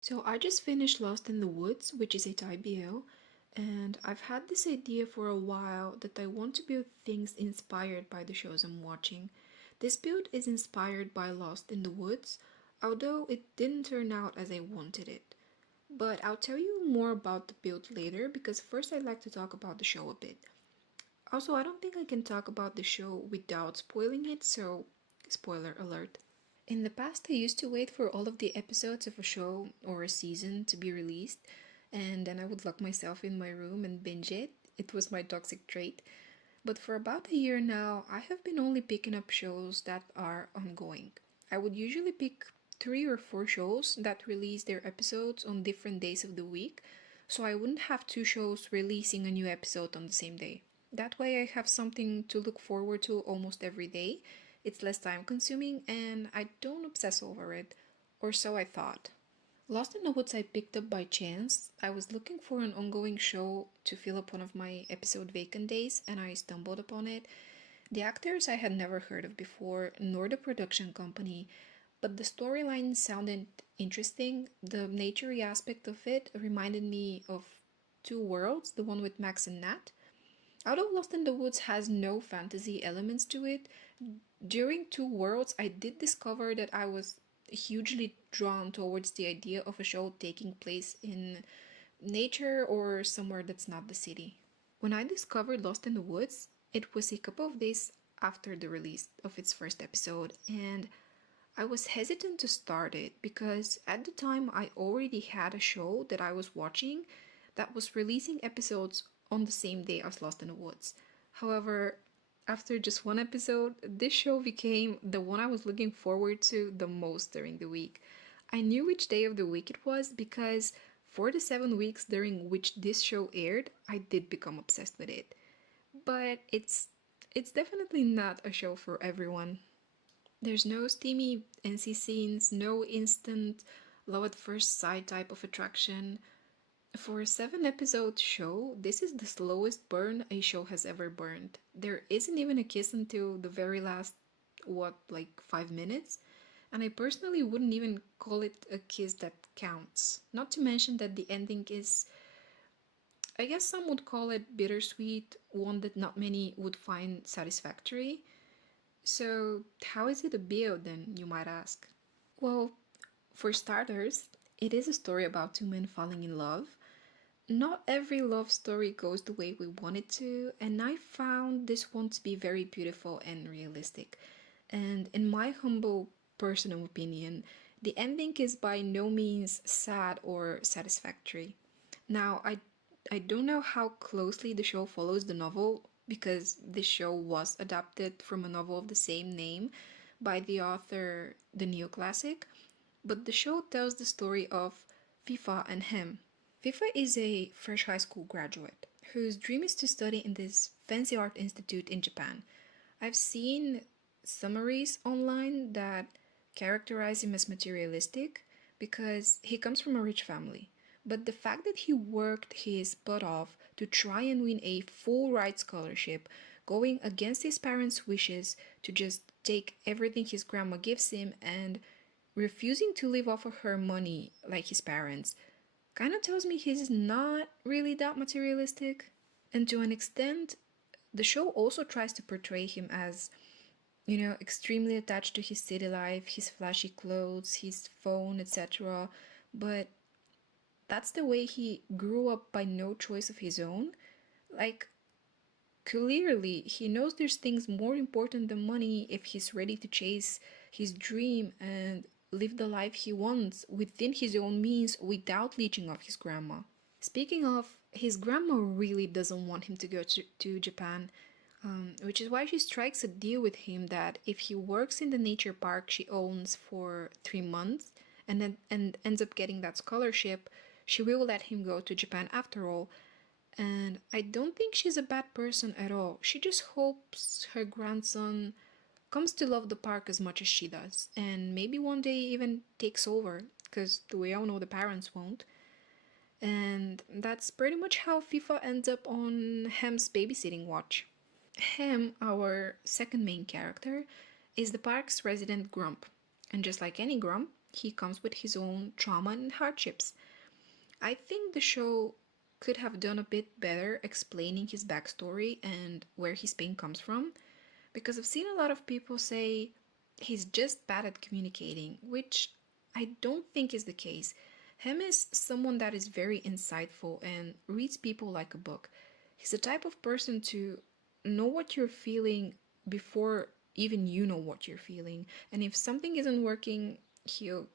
So I just finished Lost in the Woods, which is a Thai BL, and I've had this idea for a while that I want to build things inspired by the shows I'm watching. This build is inspired by Lost in the Woods, although it didn't turn out as I wanted it. But I'll tell you more about the build later because first I'd like to talk about the show a bit. Also, I don't think I can talk about the show without spoiling it, so spoiler alert. In the past, I used to wait for all of the episodes of a show or a season to be released, and then I would lock myself in my room and binge it. It was my toxic trait. But for about a year now, I have been only picking up shows that are ongoing. I would usually pick 3 or 4 shows that release their episodes on different days of the week, so I wouldn't have 2 shows releasing a new episode on the same day. That way, I have something to look forward to almost every day. It's less time consuming and I don't obsess over it, or so I thought. Lost in the Woods I picked up by chance. I was looking for an ongoing show to fill up one of my episode vacant days and I stumbled upon it. The actors I had never heard of before, nor the production company, but the storyline sounded interesting. The naturey aspect of it reminded me of Two Worlds, the one with Max and Nat. Although Lost in the Woods has no fantasy elements to it, during Two Worlds I did discover that I was hugely drawn towards the idea of a show taking place in nature or somewhere that's not the city. When I discovered Lost in the Woods, it was a couple of days after the release of its first episode, and I was hesitant to start it because at the time I already had a show that I was watching that was releasing episodes on the same day as Lost in the Woods. However, after just one episode, this show became the one I was looking forward to the most during the week. I knew which day of the week it was because for the 7 weeks during which this show aired, I did become obsessed with it. But it's definitely not a show for everyone. There's no steamy NC scenes, no instant love at first sight type of attraction. For a 7 episode show, this is the slowest burn a show has ever burned. There isn't even a kiss until the very last, like 5 minutes? And I personally wouldn't even call it a kiss that counts. Not to mention that the ending is, I guess some would call it bittersweet, one that not many would find satisfactory. So, how is it a BO then, you might ask? Well, for starters, it is a story about two men falling in love. Not every love story goes the way we want it to, and I found this one to be very beautiful and realistic. And in my humble personal opinion, the ending is by no means sad or satisfactory. Now, I don't know how closely the show follows the novel because this show was adapted from a novel of the same name by the author The Neoclassic, but the show tells the story of FIFA and him. FIFA is a fresh high school graduate whose dream is to study in this fancy art institute in Japan. I've seen summaries online that characterize him as materialistic because he comes from a rich family. But the fact that he worked his butt off to try and win a full ride scholarship, going against his parents' wishes to just take everything his grandma gives him and refusing to live off of her money like his parents, kind of tells me he's not really that materialistic. And to an extent, the show also tries to portray him as, extremely attached to his city life, his flashy clothes, his phone, etc. But that's the way he grew up by no choice of his own. Like, clearly, he knows there's things more important than money if he's ready to chase his dream and live the life he wants within his own means without leeching off his grandma. Speaking of, his grandma really doesn't want him to go to Japan, which is why she strikes a deal with him that if he works in the nature park she owns for 3 months and ends up getting that scholarship, she will let him go to Japan after all. And I don't think she's a bad person at all. She just hopes her grandson comes to love the park as much as she does, and maybe one day even takes over, because we all know the parents won't. And that's pretty much how FIFA ends up on Hem's babysitting watch. Hem, our second main character, is the park's resident grump. And just like any grump, He comes with his own trauma and hardships. I think the show could have done a bit better explaining his backstory and where his pain comes from, because I've seen a lot of people say he's just bad at communicating, which I don't think is the case. Him is someone that is very insightful and reads people like a book. He's the type of person to know what you're feeling before even you know what you're feeling. And if something isn't working, he'll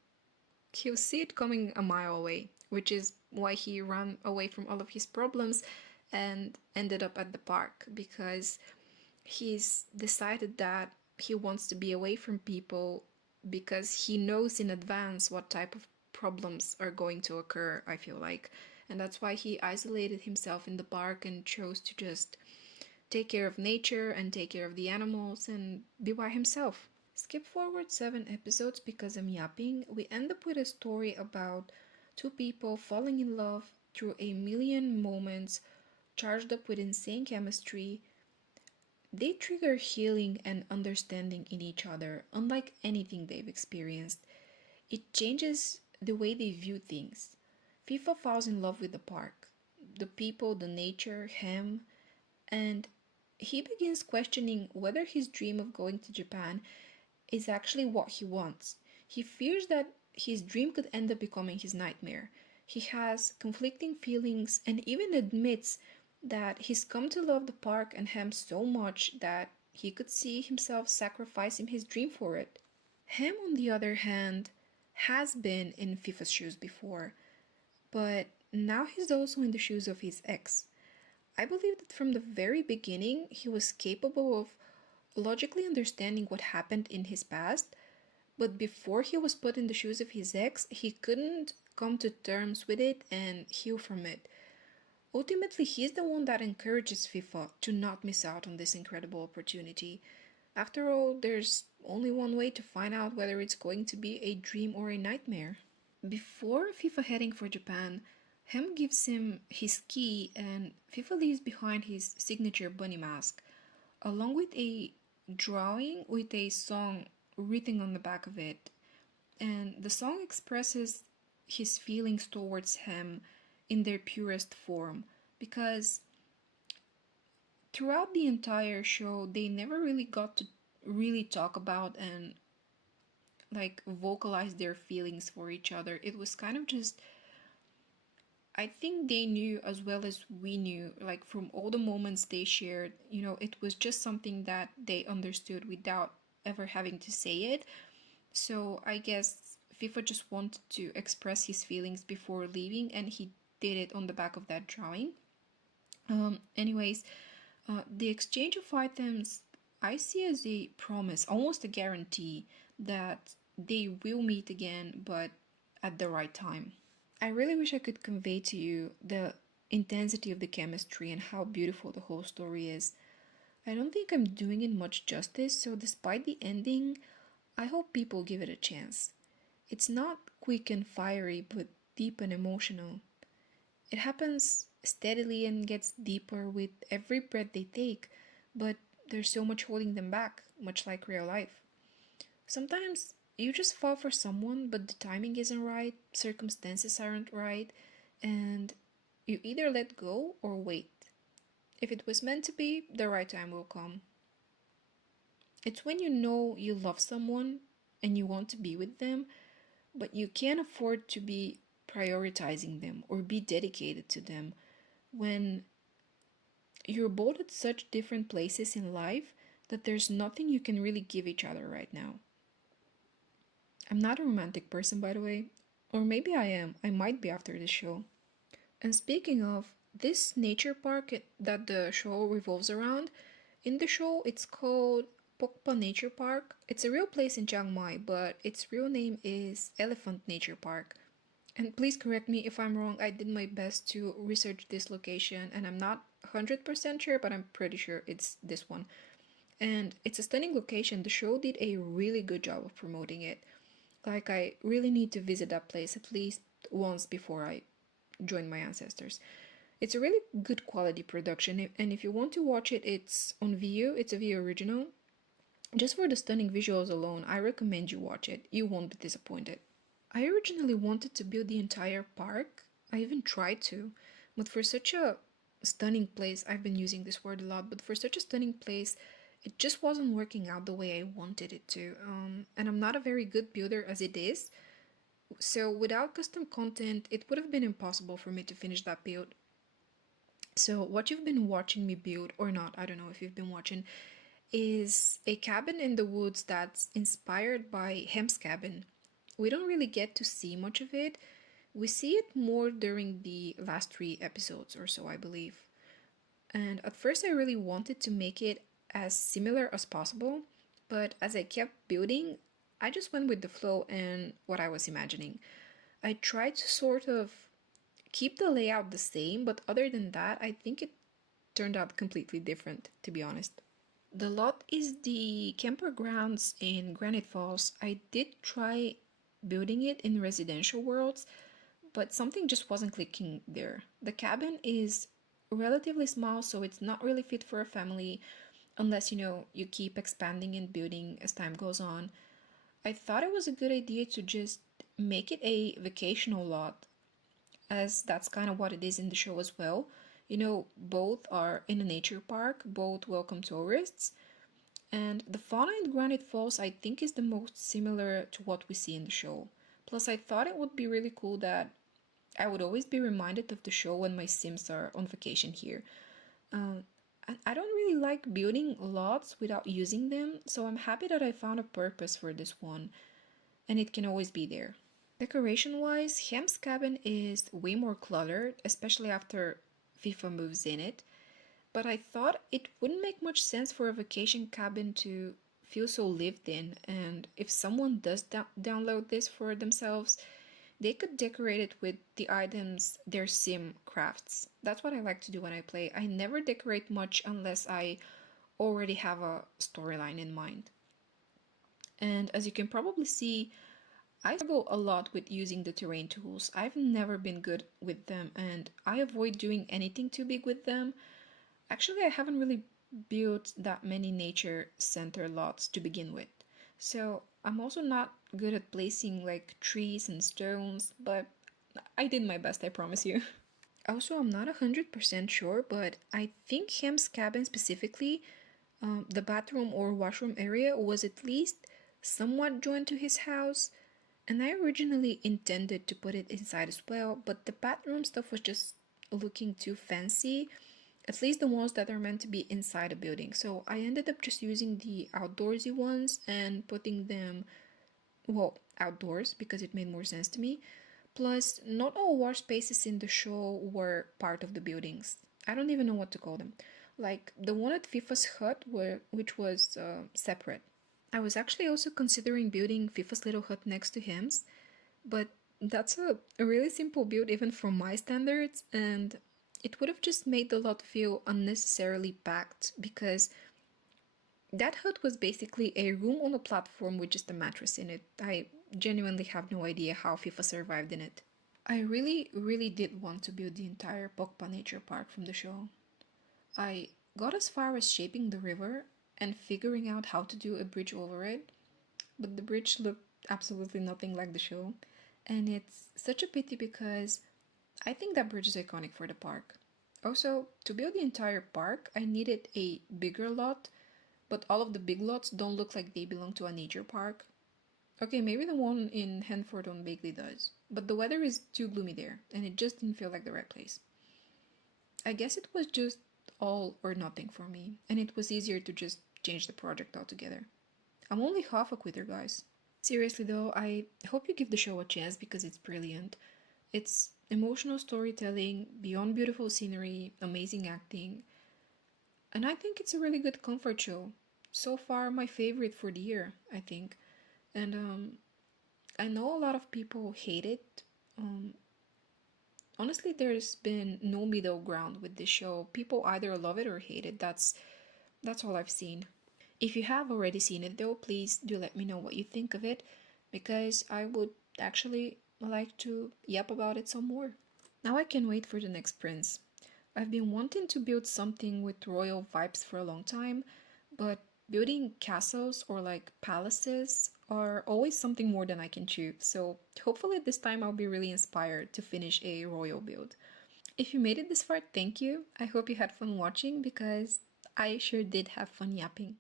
he'll see it coming a mile away, which is why he ran away from all of his problems and ended up at the park, because he's decided that he wants to be away from people because he knows in advance what type of problems are going to occur, I feel like. And that's why he isolated himself in the park and chose to just take care of nature and take care of the animals and be by himself. Skip forward 7 episodes because I'm yapping. We end up with a story about two people falling in love through a million moments charged up with insane chemistry. They trigger healing and understanding in each other, unlike anything they've experienced. It changes the way they view things. FIFA falls in love with the park, the people, the nature, him, and he begins questioning whether his dream of going to Japan is actually what he wants. He fears that his dream could end up becoming his nightmare. He has conflicting feelings and even admits that he's come to love the park and Ham so much that he could see himself sacrificing his dream for it. Ham, on the other hand, has been in FIFA's shoes before, but now he's also in the shoes of his ex. I believe that from the very beginning he was capable of logically understanding what happened in his past, but before he was put in the shoes of his ex, he couldn't come to terms with it and heal from it. Ultimately, he's the one that encourages FIFA to not miss out on this incredible opportunity. After all, there's only one way to find out whether it's going to be a dream or a nightmare. Before FIFA heading for Japan, Hem gives him his key and FIFA leaves behind his signature bunny mask, along with a drawing with a song written on the back of it. And the song expresses his feelings towards him in their purest form, because throughout the entire show they never really got to really talk about and like vocalize their feelings for each other. It was kind of just, I think they knew as well as we knew, like from all the moments they shared, it was just something that they understood without ever having to say it. So I guess FIFA just wanted to express his feelings before leaving, and he did it on the back of that drawing. Anyways, the exchange of items I see as a promise, almost a guarantee, that they will meet again, but at the right time. I really wish I could convey to you the intensity of the chemistry and how beautiful the whole story is. I don't think I'm doing it much justice, so despite the ending, I hope people give it a chance. It's not quick and fiery, but deep and emotional. It happens steadily and gets deeper with every breath they take, but there's so much holding them back, much like real life. Sometimes you just fall for someone, but the timing isn't right, circumstances aren't right, and you either let go or wait. If it was meant to be, the right time will come. It's when you know you love someone and you want to be with them, but you can't afford to be prioritizing them or be dedicated to them, when you're both at such different places in life that there's nothing you can really give each other right now. I'm not a romantic person, by the way, or maybe I am. I might be after this show. And speaking of, this nature park that the show revolves around, in the show it's called Pokpa Nature Park. It's a real place in Chiang Mai, but its real name is Elephant Nature Park. And please correct me if I'm wrong, I did my best to research this location and I'm not 100% sure, but I'm pretty sure it's this one. And it's a stunning location. The show did a really good job of promoting it. Like, I really need to visit that place at least once before I join my ancestors. It's a really good quality production, and if you want to watch it, it's on Viu. It's a Viu original. Just for the stunning visuals alone, I recommend you watch it. You won't be disappointed. I originally wanted to build the entire park. I even tried to, but for such a stunning place, I've been using this word a lot, but for such a stunning place, it just wasn't working out the way I wanted it to. And I'm not a very good builder as it is, so without custom content, it would have been impossible for me to finish that build. So, what you've been watching me build, or not, I don't know if you've been watching, is a cabin in the woods that's inspired by Hem's cabin. We don't really get to see much of it. We see it more during the last 3 episodes or so, I believe. And at first, I really wanted to make it as similar as possible, but as I kept building, I just went with the flow and what I was imagining. I tried to sort of keep the layout the same, but other than that, I think it turned out completely different, to be honest. The lot is the camper grounds in Granite Falls. I did try building it in residential worlds, but something just wasn't clicking there. The cabin is relatively small, so it's not really fit for a family unless you keep expanding and building as time goes on. I thought it was a good idea to just make it a vacational lot, as that's kind of what it is in the show as well. Both are in a nature park, both welcome tourists, and the fauna in Granite Falls, I think, is the most similar to what we see in the show. Plus, I thought it would be really cool that I would always be reminded of the show when my Sims are on vacation here. I don't really like building lots without using them, so I'm happy that I found a purpose for this one, and it can always be there. Decoration wise, Ham's cabin is way more cluttered, especially after FIFA moves in it, but I thought it wouldn't make much sense for a vacation cabin to feel so lived in, and if someone does download this for themselves, they could decorate it with the items their sim crafts. That's what I like to do when I play. I never decorate much unless I already have a storyline in mind. And as you can probably see, I struggle a lot with using the terrain tools. I've never been good with them, and I avoid doing anything too big with them. Actually, I haven't really built that many nature center lots to begin with. So I'm also not good at placing like trees and stones, but I did my best, I promise you. Also, I'm not 100% sure, but I think Ham's cabin specifically, the bathroom or washroom area was at least somewhat joined to his house. And I originally intended to put it inside as well, but the bathroom stuff was just looking too fancy, at least the ones that are meant to be inside a building. So I ended up just using the outdoorsy ones and putting them, well, outdoors because it made more sense to me. Plus, not all wash spaces in the show were part of the buildings. I don't even know what to call them. Like the one at FIFA's hut, which was separate. I was actually also considering building FIFA's little hut next to him's, but that's a really simple build even from my standards, and it would have just made the lot feel unnecessarily packed because that hut was basically a room on a platform with just a mattress in it. I genuinely have no idea how FIFA survived in it. I really, really did want to build the entire Pokpa Nature Park from the show. I got as far as shaping the river and figuring out how to do a bridge over it, but the bridge looked absolutely nothing like the show. And it's such a pity because I think that bridge is iconic for the park. Also, to build the entire park, I needed a bigger lot, but all of the big lots don't look like they belong to a nature park. Okay, maybe the one in Hanford on Bagley does, but the weather is too gloomy there, and it just didn't feel like the right place. I guess it was just all or nothing for me, and it was easier to just change the project altogether. I'm only half a quitter, guys. Seriously though, I hope you give the show a chance because it's brilliant. It's emotional storytelling, beyond beautiful scenery, amazing acting, and I think it's a really good comfort show. So far, my favorite for the year, I think. And I know a lot of people hate it. Um, Honestly, there's been no middle ground with this show. People either love it or hate it. That's all I've seen. If you have already seen it though, please do let me know what you think of it because I would actually like to yap about it some more. Now I can wait for the next prince. I've been wanting to build something with royal vibes for a long time, but Building castles or like palaces are always something more than I can chew, so hopefully this time I'll be really inspired to finish a royal build. If you made it this far, thank you. I hope you had fun watching because I sure did have fun yapping.